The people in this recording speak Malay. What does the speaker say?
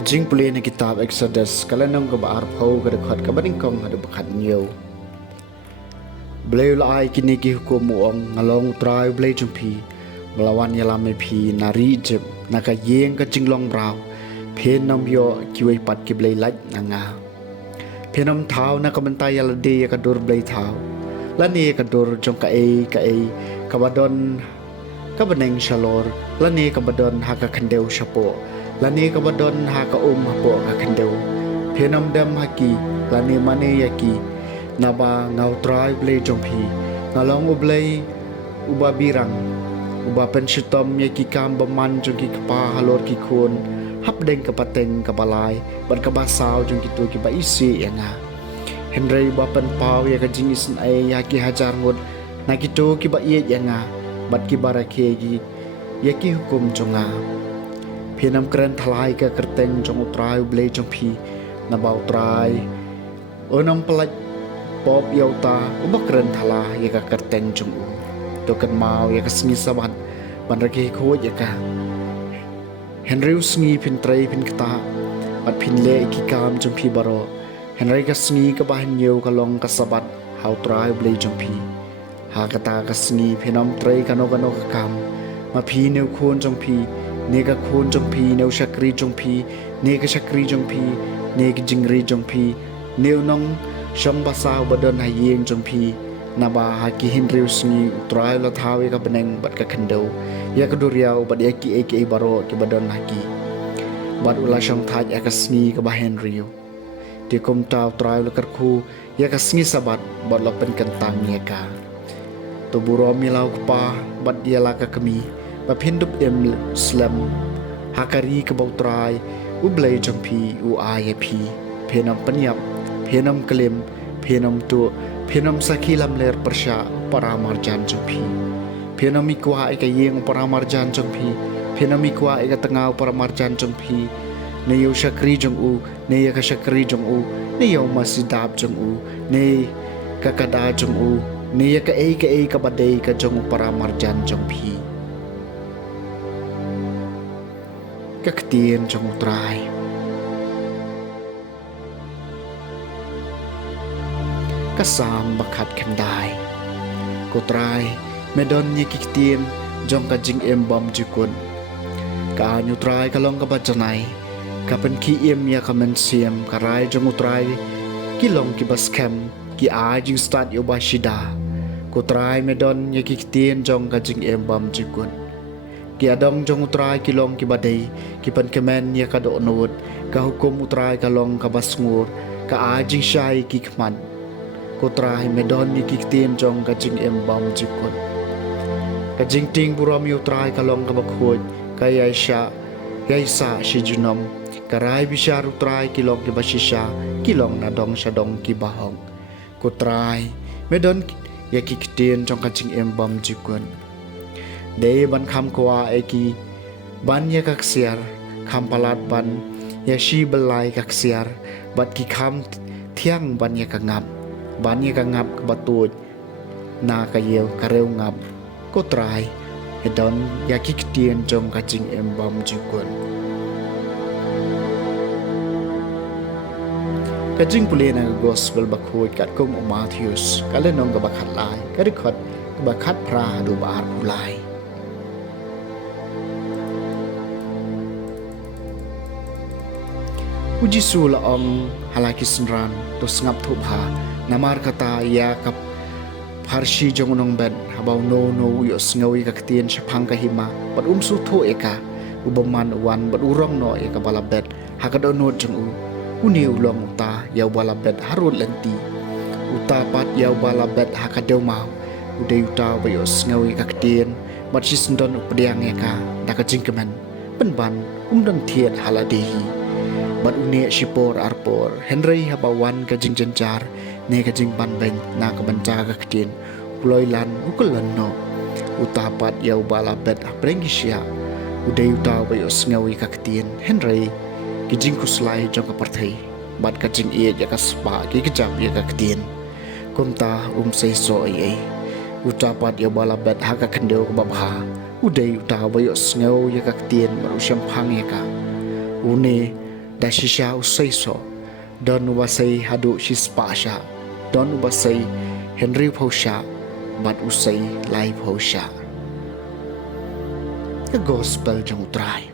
Kajing puli ni kitab Exodus kalanong kabaar pau kadakhat kabadingkong hadu bakat niyo. Beliau laai kini ki hukum uong ngalong utrai beliau jumpi melawan yalame pi nari Egypt naka yeng kajing long brau pen nom yo kiwai pat ki beliau laj nanga. Pen nom tau naka bentai yalade kadur beliau tau. Lani kadur jong ka e kabadon kabaneng shalor lani kabadon haka kandeu shapo. Lani kabadon haka hapo ka kandeu. Penam dam haki lani mane yaki naba ngau try blay jompi ngalong ublay uba birang uba penshitom yaki kam baman jongki kapa halor ki kun hapdeng kapateng kapalai ban kabasau jongki tu ki ba isi yanga Henry uba pen pau ya kajing isen ai yaki hajar ngut nakitu ki ba iet yanga bat ki barake gi yaki hukum jonga Penam keren thalai ka kerteng jong utrai blay jompi naba utrai onam pelaj pop yauta ubakren thala yaka kerteng jung u token mau yaka sengi sabat banrake ko yaka Henry usngi pin trai pin kata bat pin le ki kam jung pi baro Henry ka sengi ka bahan yeu ka long ka sabat how try blay jung pi ha kata ka sengi pinam trai ka no ka kam ma pi neu khon jung pi ne ka khon jung pi neu shakri jung pi ne ka shakri jung pi ne ka jingri jung pi neu nong Sham basau badan hayeng jompi naba haki Henry usngi utrai la thawi ka beneng bat ka khandau ya kaduriau bat yaki aka baro ki badan haki bat ula sham thaj aka sngi ka ba Henry ti kom ta utrai la karkhu ya ka sngi sabat bat la pen kantang ya ka to buro milau pa bat dia la ka kami ba phindup em slam hakari ka bautrai ublai jompi u ayapi phenam panyap Penam kelim, penam tu, penam sakilam ler persya paramarjan jompi. Penam ikwa eka yeng paramarjan jompi. Penam ikwa eka tengau paramarjan jompi. Ne yo shakri jong u, ne ya ka shakri jong u, ne yo masidab jong u, ne kakada jong u, ne ya ka eka badai ka jong paramarjan jompi. Kaktien jong utrai. Kasam bakat kendai kotrai medon ye kiktien jong ka jing em bom jukun ka nyutrai kalong ka bajanai ka pen ki em ya ka men siam karai jong utrai kilong ki baskem ki a jing start yo bashida kotrai medon ye kiktien jong ka jing em bom jukun ki adong jong utrai kilong ki badai ki pen kemen ya ka do nod ka hukum utrai kalong ka basngur ka a jing shai ki kman Kotrai medon ni kiktin jong kajing embam jikun. Kajing ting buram utrai kalong kabakhoj kayaisha yaisa shijunom karai bishar utrai kilong kibashisha kilong nadong shadong kibahong. Kotrai medon ya kiktin jong kajing embam jikun. Dei ban kam kwa eki ban ya kaksiar kam palat ban ya shi belai kaksiar bat ki kam tiang ban ya kangap Bani ka ngap ka batut na kayew karew ngap ko try hedon yakik tien jong kaching embam jukun kajing puli na gospel bakhoy kat kum Matthews kalenong ka bakat lai kadikot ka bakat pra do bar pulai Uji sula om halaki senran to ngap thupha namar kata ya kap Parshi jong unong ben habau no yo sngawi ka ktien shapang ka hima bat su tho eka ubaman wan bat urong no eka bala bet hakado no jong uni ulong uta yaw bala bet harut lenti uta pat yaw bala bet hakado mau udai uta bayo sngawi ka ktien bat sisndon updiang eka daka jingkemen penban umdang thiet haladehi bat une shipor arpor Henry habawan ka jingjenjar ne ka jing ban ben na ka banca ka ktien uloilan ukulan no utapat yaw bala bet aprengisya udai uta bayo sngawi ka ktien Henry ki jing kuslai jong ka parthai bat ka jing ie ya ka spa ki kejap ya ka ktien kumta sei so ai utapat yaw bala bet ha ka khendeu ka babha udai uta bayo sngaw ya ka ktien marusyam phang ya ka une da shisha usai so don wasai hadu shispasha don wasai Henry Phosha bat usai lai Phosha. The Gospel jong utrai